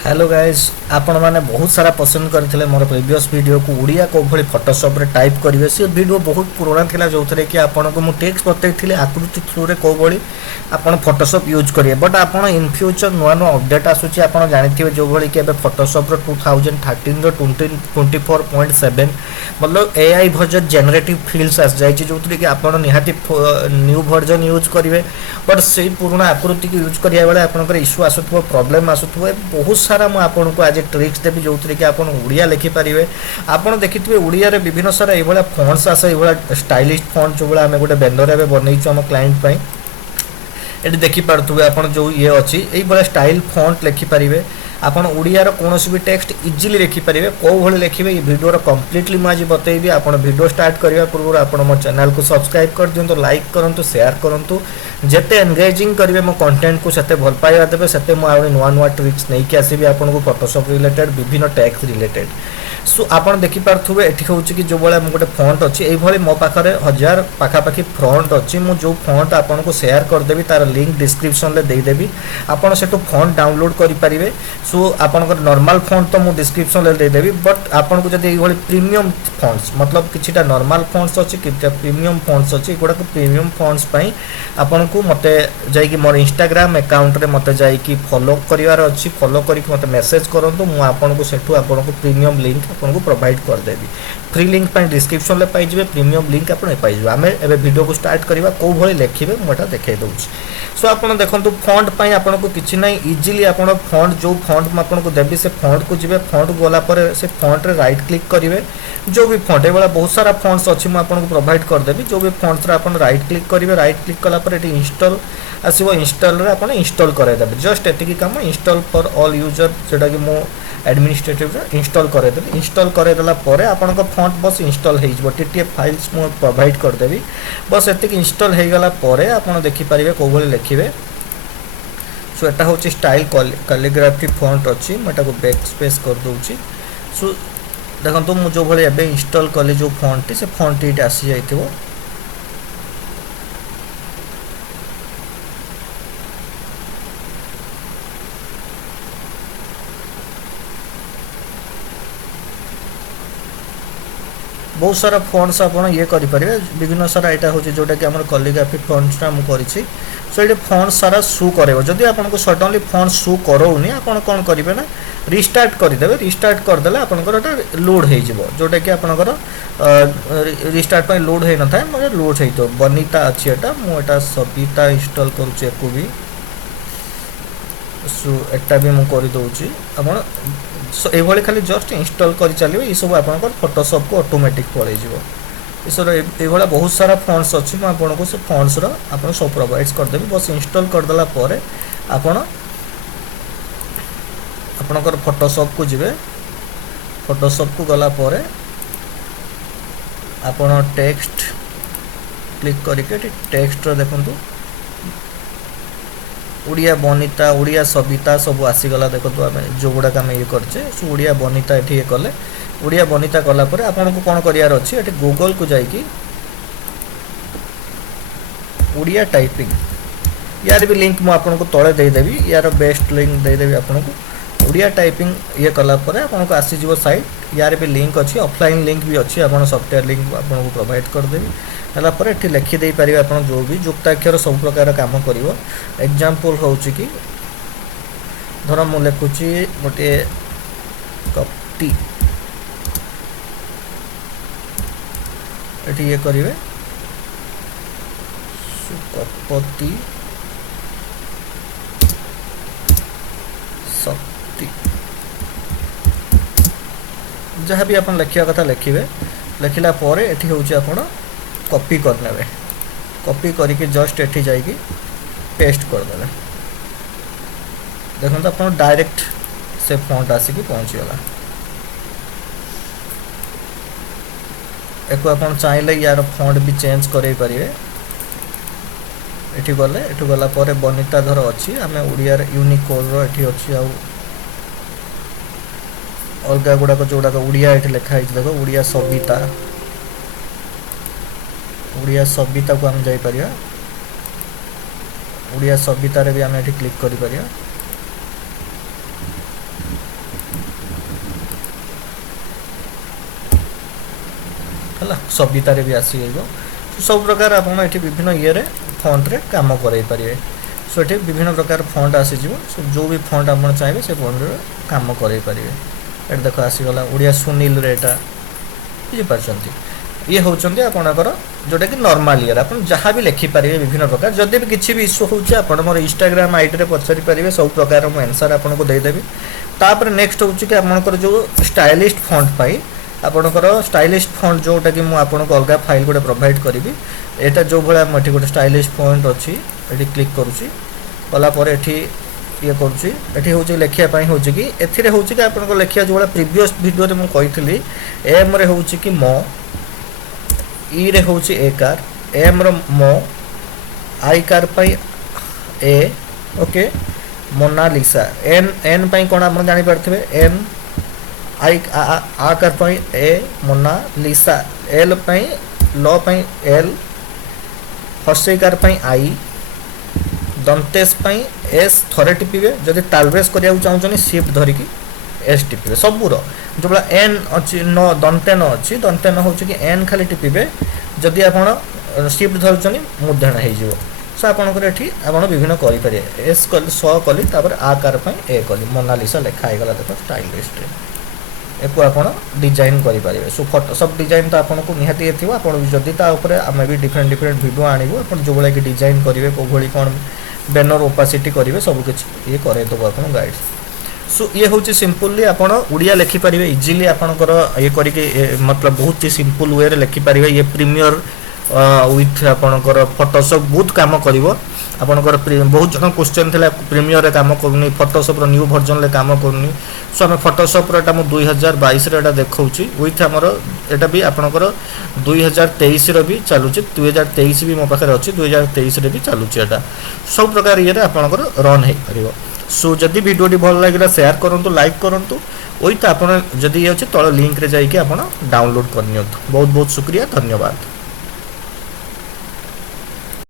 Hello guys आपण मैंने बहुत सारा पसंद करते मोर प्रीवियस वीडियो को उड़िया को भली फोटोशॉप रे टाइप करेंगे सी वीडियो बहुत पुराना थिला जो थे कि आपन को मु टेक्स्ट बतई आकृति थ्रू रे को भली आपन फोटोशॉप यूज करिए बट आपन इन फ्यूचर नुआ नुआ अपडेट आसुची आपन जानिथिबे जो भली कि फोटोशॉप रो 2013 रो 24.7 मतलब एआई वर्जन जनरेटिव फील्ड्स आस जाय जो कि आपन निहाती न्यू वर्जन यूज करिवे बट से पुराना आकृति को यूज करिया बेले आपन इश्यू आसुथबो प्रॉब्लम आसुथबो बहुत सारा मु आपन को आज ट्रिक्स देबी जो कि आपन उड़िया लिखि पारिबे आपन देखिथिबे उड़िया रे विभिन्न सारा ए भला फॉन्ट्स आसे ए भला स्टाइलिश फॉन्ट जो भला हमें गोटे बैनर रे बनैछु हम क्लाइंट पई एटी देखि पारथुबे आपन जो ये अछि एई भला स्टाइल फॉन्ट लिखि पारिबे आपन उड़िया रो कोनोसी भी टेक्स्ट इजीली लिखि पारिबे को भले लिखिबे ये वीडियो रो कंप्लीटली मु आज बतैबी आपन वीडियो स्टार्ट करिया पूर्व आपन मो चैनल को सब्सक्राइब कर दियंतु लाइक करंतु शेयर करंतु जेते एंगेजिंग करिवे मो कंटेंट को सेते भल पाइबा देबे सेते मु आउनी नुआ नुआ ट्रिक्स नै कि आसीबी आपन को फोटोशॉप रिलेटेड विभिन्न टैग्स रिलेटेड सो आपन देखि पारथुबे एठी होउची कि जो बळे मो गोटे फॉन्ट अछि एई भली मो पाखरे 1000 पाखा पाखी फॉन्ट अछि मु जो फॉन्ट आपन को शेयर कर देबी तार लिंक डिस्क्रिप्शन ले देई देबी आपन सेटु फॉन्ट डाउनलोड करि परिबे सो आपन को नॉर्मल फॉन्ट तो मु डिस्क्रिप्शन ले देई देबी बट आपन को जदी एई भली प्रीमियम फॉन्ट्स मतलब किछिटा नॉर्मल फॉन्ट्स अछि किछिटा प्रीमियम फॉन्ट्स अछि गुडा को प्रीमियम फॉन्ट्स पई आपन को मते जाई कि मोर इंस्टाग्राम अकाउंट रे मते जाई कि फॉलो करिवार अछि फॉलो करि मते मैसेज करंतु मु आपन को सेटु आपन को प्रीमियम लिंक आपन को प्रोवाइड कर देबी फ्री लिंक पई डिस्क्रिप्शन ले पाई जिवे प्रीमियम लिंक आपन पाई जिवे हमें एबे वीडियो को स्टार्ट करिवा को भली लेखिबे मोटा देखाई दउछि सो आपन देखंतु फॉन्ट पई आपन को किछि नै इजीली आपन फॉन्ट जो फॉन्ट म आपन को देबी से फॉन्ट को जिवे फॉन्ट गोला पर से फॉन्ट रे राइट क्लिक करिवे जो भी फॉन्ट ए वाला बहुत सारा फॉन्ट्स अछि म आपन को प्रोवाइड कर देबी जो भी फॉन्ट्स रे आपन राइट क्लिक करिवे राइट क्लिक कला पर एटी इंस्टॉल आसीबो इंस्टॉल रे आपन इंस्टॉल करे देबे जस्ट एतिकी काम इंस्टॉल फॉर ऑल यूजर जेटा कि मो एडमिनिस्ट्रेटिव रे इंस्टॉल करे देबे इंस्टॉल करे देला परे आपन को फॉन्ट बस इंस्टॉल हेइ जबो टीटीएफ फाइल्स मो प्रोवाइड कर देबी बस एतिकी इंस्टॉल हेइ गला परे आपन देखि परिबे को भली लिखिबे सो एटा होची स्टाइल कैलीग्राफी फॉन्ट अछि मटा को बैक स्पेस कर दोउची सो देखंतु मु जो भले एबे इंस्टॉल कले जो फॉन्ट से फॉन्ट इट आसी जाइथिबो बहुत सारा फॉन्ट्स आपन ये करि परिबे विभिन्न सारा एटा होची जोटा कि हमर कैलीग्राफी फॉन्ट्स हम करिछि सो एटे फॉन्ट सारा शो करेबो जदी आपन को सडनली फॉन्ट शो करोउनी आपन कोन करिवे ना रिस्टार्ट कर देबे रिस्टार्ट कर देला आपन को एटा लोड हे जिवो जोटा कि आपन को रिस्टार्ट पय लोड हे न थाय मगे लोड हे तो बनिता अछि एटा मु एटा सबिता इंस्टॉल करूची एको भी सो एटा भी मु करि दोउची आपन सो ए भली खाली जस्ट इंस्टॉल करि चलिबे ई सब आपन को फोटोशॉप को ऑटोमेटिक पळे जिवो इसर ए भला बहुत सारा फॉन्ट्स अछि म आपन को से फॉन्ट्स रो आपन सब प्रोवाइड कर देबी बस इंस्टॉल कर देला परे आपन आपन को फोटोशॉप को जिवे फोटोशॉप को गला परे आपन टेक्स्ट क्लिक करके टेक्स्ट रो देखंतु उड़िया बनिता उड़िया सबिता सब आसी गला देखंतु हमें जो गुडा काम ये करछे सो उड़िया बनिता एठी ये कले उड़िया बनिता कला परे आपन को कोन करियार अछि एठी गूगल को जाई कि उड़िया टाइपिंग यार भी लिंक मु आपन को तळे दे देबी यार बेस्ट लिंक दे देबी आपन को उड़िया टाइपिंग ये कला परे आपन को आसी जिवो साइट यार भी लिंक अछि ऑफलाइन लिंक भी अछि आपन सॉफ्टवेयर लिंक आपन को प्रोवाइड कर देबी हला परे एठी लिखि देई परिबे आपन जो भी युक्ताक्षर सब प्रकार काम करिवो एग्जांपल होउची कि धर मु लेखुची गोटे कपटी एठी ये करिवे सुकपति शक्ति जहाँ भी अपन लिखिया कथा लिखिवे लिखिला परे एठी होउची आपण कॉपी करनेबे कॉपी करके जस्ट एठी जाई कि पेस्ट कर देबे देखन त अपन डायरेक्ट से फॉन्ट आसी कि पहुंची गला एको अपन चाहिले यार फॉन्ट भी चेंज करे परिवे एठी गला परे बनिता धर अछि हमें उड़िया रे यूनिकोड रो एठी अछि आ अलगा गुडा को जोडा को उड़िया एठी लिखा है देखो उड़िया सबिता को हम जाई परिया उड़िया सबिता रे भी हम एठी क्लिक करि परिया है सबितारे भी आसी सब प्रकार आप विभिन्न ये फंड रे काम करई पारे सो ये विभिन्न प्रकार फंड आसीज सो जो भी फंड आप चाहिए से फंड रे काम करई पारे ये देख आसीगला ओडिया सुनील रे एटा बुझीपार ये होचंती आपणकर जोटा कि नॉर्मल ईयर आप जहाँ भी लिखिपारे विभिन्न प्रकार जदि भी किसी भी इश्यू होचे आपण मोर इंस्टाग्राम आईडी रे पचारि पारे सब प्रकार मु आंसर आपको देदेवी तापर नेक्स्ट होची कि आपणकर जो स्टाइलिस्ट फॉन्ट पाई आपणकर स्टाइलिस्ट फॉन्ट जोटा कि मु आपनको अलग फाइल गोटे प्रोवाइड करी एटा जो भाया मुझे गोटे स्टाइलिस्ट फॉन्ट अच्छी ये क्लिक करुच्ची कलापर ये ये करुच्ची हूँ लिखापी हूँ कि एथिरे हूँ कि आपको लिखा जो भाया प्रीवियस वीडियो में मुझे एम रे हूँ कि मो ई रे हूँ ए कार एम रो मो आई कार पाई ए ओके मोनालिसा एन एन पाई कौन आप जानी पारथिबे एन आई आ कार पाई ए मोनालिसा एल पाई ल पाई एल हर्षई कार पाई आई दंतेश पाई एस थरे टिपिबे जदि तालबेस करिया चाहूछनी शिफ्ट धरिकी एस टिपिबे सबूर जो बड़ा एन अच्छी न दंतेन अच्छी दंतेन हूँ कि एन खाली टिपिबे जदि आप शिफ्ट धरुचनी मुद्धण हो सो आपंकर ये आप विभिन्न करेंगे एस कली स कली आकार ए कली मोनालिसा लिखाईगला देख स्टाइलिस्ट एको आप डिजाइन करेंगे सो फोटो सब डिजाइन तो आपको निहाती ये थी आप जदि आम भी डिफरेंट डिफरेंट वीडियो आणबू आप जो भाई कि डिजाइन करेंगे कौ भाई कौन बैनर ओपासिटी करेंगे सबकि ये करदेव आप गाइड सो ये हूँ सिंपली आप उड़िया लिखिपारे इजिली आपंकर ये करके मतलब बहुत ही सिंपल वे लिखिपारे ये प्रीमियर विथ आपंकर फोटोशॉप बहुत काम कर आपंकर बहुत जन क्वेश्चन थे प्रीमियर रे काम करनी फोटोशॉप न्यू वर्जन काम करनी सो आम फोटोशॉप रे 2022 रे देखा विथ आमर एटा भी आपंकर 2023 भी चलुची 2023 भी मो पाखे अच्छी 2023 रे भी चलुची एटा सब प्रकार ये आपंकर रन हो पार सो जदि वीडियो भल लगे शेयर करूँ लाइक करूँ वही तो आप जदि ये अच्छे तल लिंक रे जाइए आप डाउनलोड करनी बहुत बहुत शुक्रिया धन्यवाद।